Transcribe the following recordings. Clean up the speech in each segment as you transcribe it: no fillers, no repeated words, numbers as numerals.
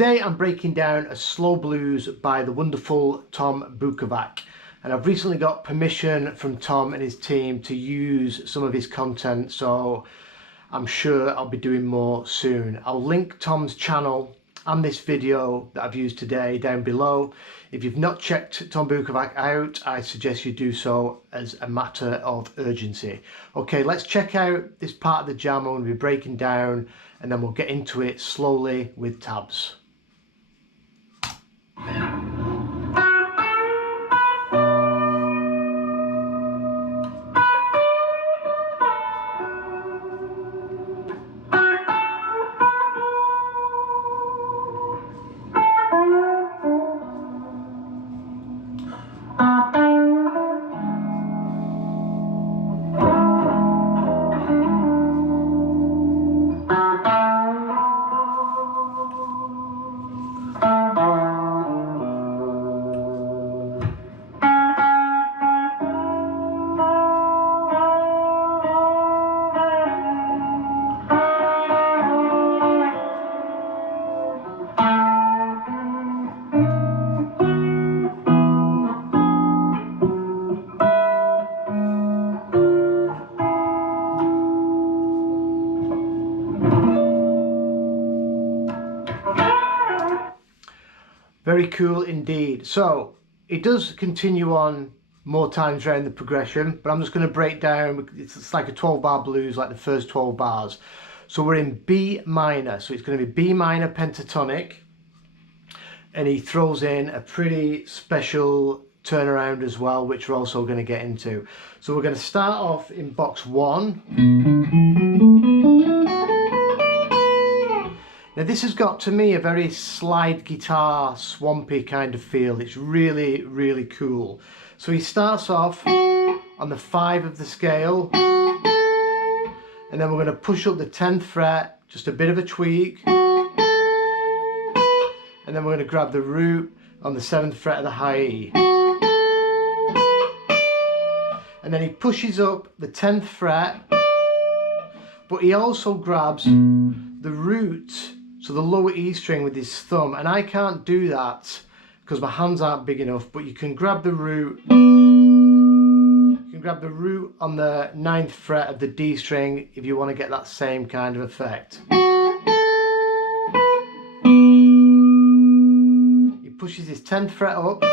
Today I'm breaking down a slow blues by the wonderful Tom Bukovac, and I've recently got permission from Tom and his team to use some of his content, so I'm sure I'll be doing more soon. I'll link Tom's channel and this video that I've used today down below. If you've not checked Tom Bukovac out, I suggest you do so as a matter of urgency. Okay, let's check out this part of the jam I'm going to be breaking down, and then we'll get into it slowly with tabs. Very cool indeed. So it does continue on more times around the progression, but I'm just going to break down. It's like a 12-bar blues, like the first 12 bars. So we're in B minor, so it's going to be B minor pentatonic, and he throws in a pretty special turnaround as well, which we're also going to get into. So we're going to start off in box 1. Now this has got, to me, a very slide guitar, swampy kind of feel. It's really, really cool. So he starts off on the 5 of the scale, and then we're going to push up the 10th fret, just a bit of a tweak, and then we're going to grab the root on the 7th fret of the high E. And then he pushes up the 10th fret, but he also grabs the root, so the lower E string, with his thumb, and I can't do that because my hands aren't big enough, but you can grab the root. You can grab the root on the 9th fret of the D string if you want to get that same kind of effect. He pushes his 10th fret up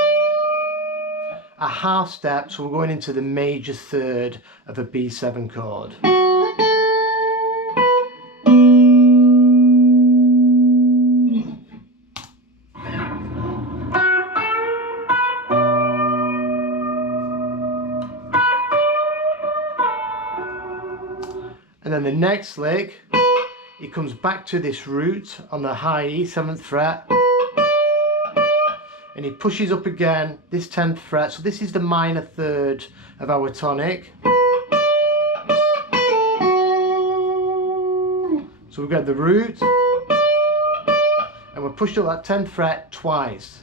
a half step, so we're going into the major third of a B7 chord. And then the next lick, he comes back to this root on the high E, 7th fret, and he pushes up again this 10th fret, so this is the minor third of our tonic. So we've got the root, and we're pushed up that 10th fret twice.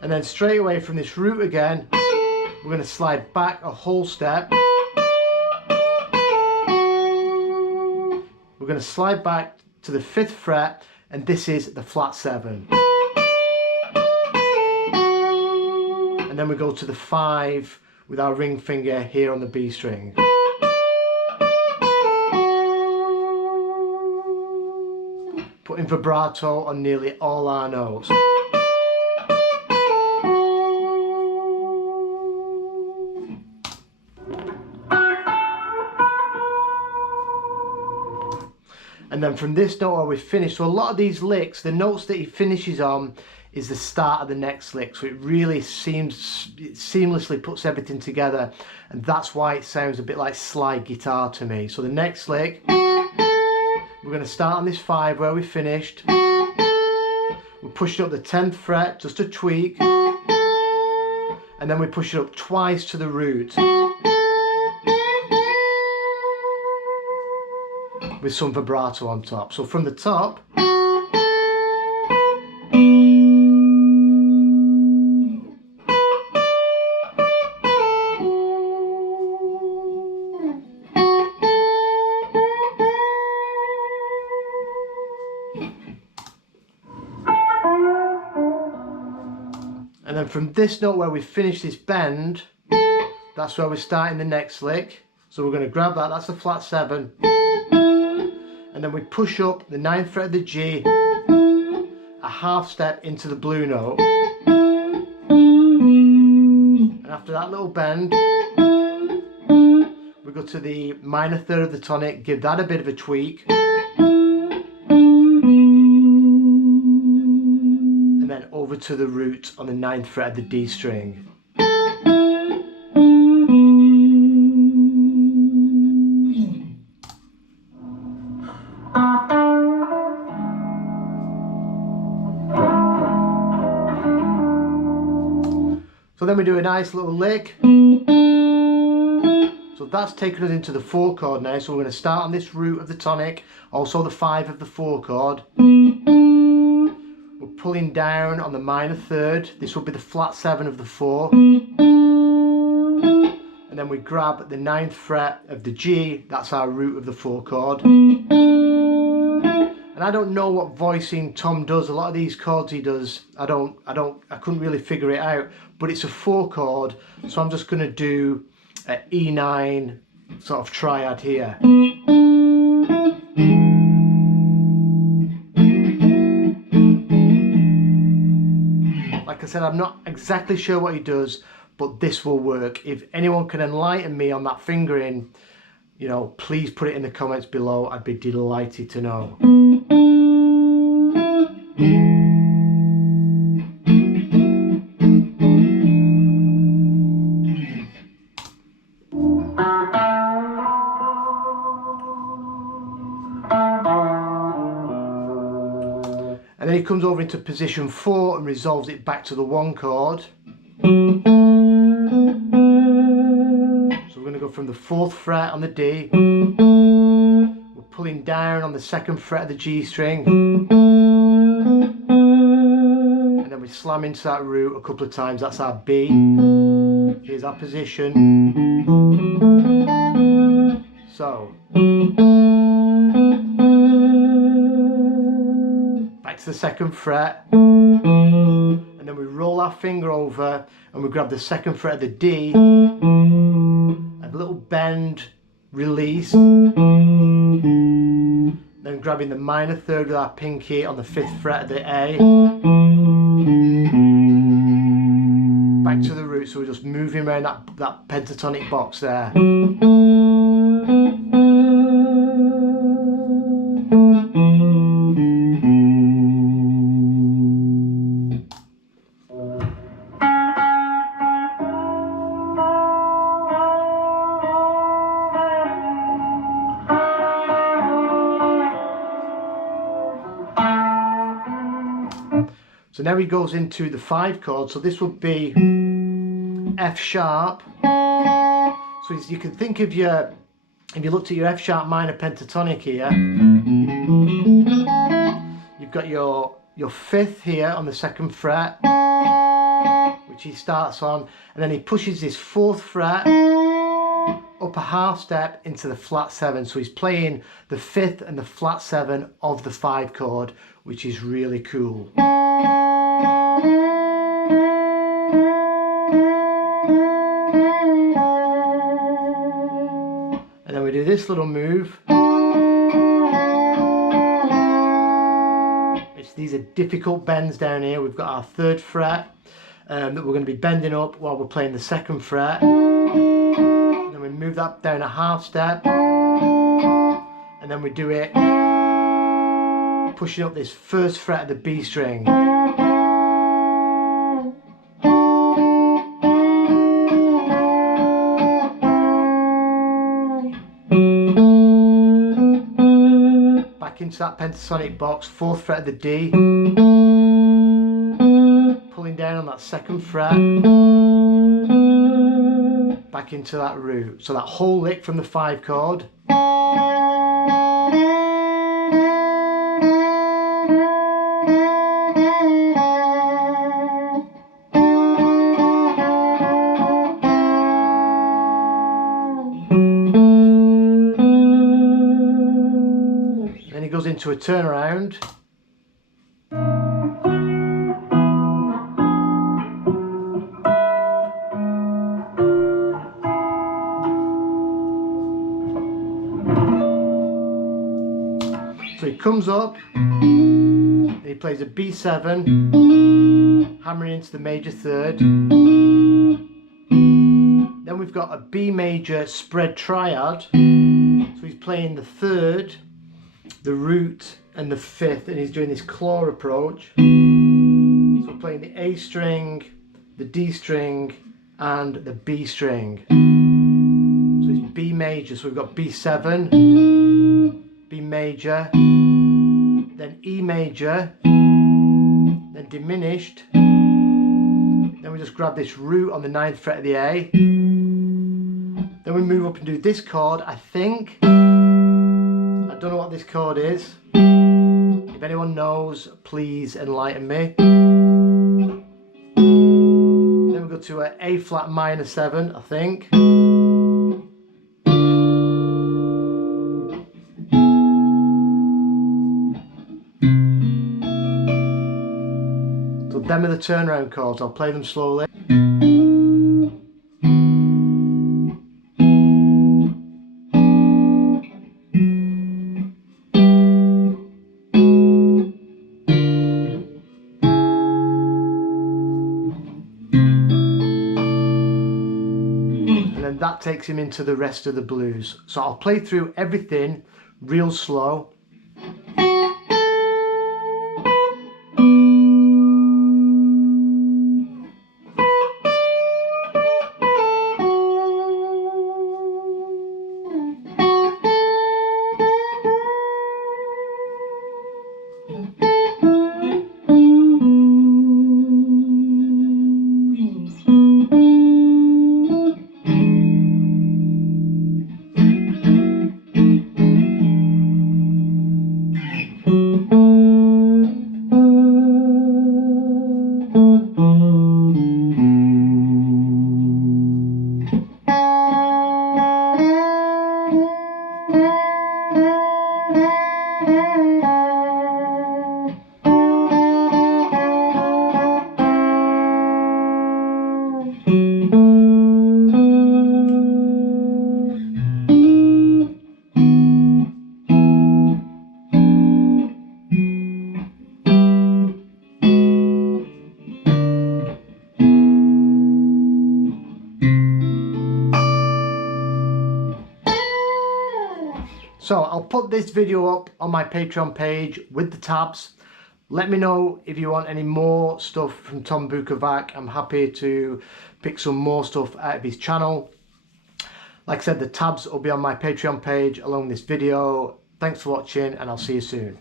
And then straight away from this root again, we're going to slide back a whole step. We're going to slide back to the 5th fret, and this is the flat 7. And then we go to the 5 with our ring finger here on the B string. Putting vibrato on nearly all our notes. And then from this note where we finish, so a lot of these licks, the notes that he finishes on is the start of the next lick, so it really seamlessly puts everything together, and that's why it sounds a bit like slide guitar to me. So the next lick, we're going to start on this 5 where we finished. We pushed up the 10th fret, just a tweak, and then we push it up twice to the root, with some vibrato on top. So from the top, from this note where we finish this bend, that's where we're starting the next lick. So we're going to grab that, that's the flat 7, and then we push up the 9th fret of the G, a half step into the blue note, and after that little bend we go to the minor 3rd of the tonic, give that a bit of a tweak, and then over to the root on the 9th fret of the D string. So then we do a nice little lick. So that's taken us into the 4 chord now. So we're going to start on this root of the tonic, also the 5 of the 4 chord. We're pulling down on the minor 3rd. This will be the flat 7 of the 4. And then we grab the 9th fret of the G. That's our root of the 4 chord. And I don't know what voicing Tom does. A lot of these chords he does, I couldn't really figure it out. But it's a 4 chord, so I'm just going to do an E9 sort of triad here. Like I said, I'm not exactly sure what he does, but this will work. If anyone can enlighten me on that fingering, you know, please put it in the comments below. I'd be delighted to know. And then he comes over into position 4 and resolves it back to the 1 chord. So we're going to go from the 4th fret on the D. We're pulling down on the 2nd fret of the G string. And then we slam into that root a couple of times. That's our B. Here's our position. So. Back to the 2nd fret, and then we roll our finger over and we grab the 2nd fret of the D, a little bend, release, then grabbing the minor 3rd with our pinky on the 5th fret of the A, back to the root. So we're just moving around that pentatonic box there. So now he goes into the 5 chord, so this would be F sharp. So you can think of your, if you looked at your F sharp minor pentatonic here, you've got your 5th here on the 2nd fret, which he starts on, and then he pushes this 4th fret up a half step into the flat 7. So he's playing the 5th and the flat 7 of the 5 chord, which is really cool. And then we do this little move. These are difficult bends down here. We've got our 3rd fret that we're going to be bending up while we're playing the 2nd fret. And then we move that down a half step. And then we do it pushing up this 1st fret of the B string. Back into that pentatonic box, 4th fret of the D, pulling down on that 2nd fret, back into that root. So that whole lick from the 5 chord. Then he goes into a turnaround. comes up and he plays a B7, hammering into the major third. Then we've got a B major spread triad, so he's playing the third, the root and the fifth, and he's doing this claw approach. So we're playing the A string, the D string and the B string. So it's B major, so we've got B7, B major, then E major, then diminished, then we just grab this root on the 9th fret of the A, then we move up and do this chord, I think. I don't know what this chord is. If anyone knows, please enlighten me. Then we go to an A flat minor 7, I think. So them are the turnaround chords. I'll play them slowly. And that takes him into the rest of the blues. So I'll play through everything real slow. So I'll put this video up on my Patreon page with the tabs. Let me know if you want any more stuff from Tom Bukovac. I'm happy to pick some more stuff out of his channel. Like I said, the tabs will be on my Patreon page along this video. Thanks for watching and I'll see you soon.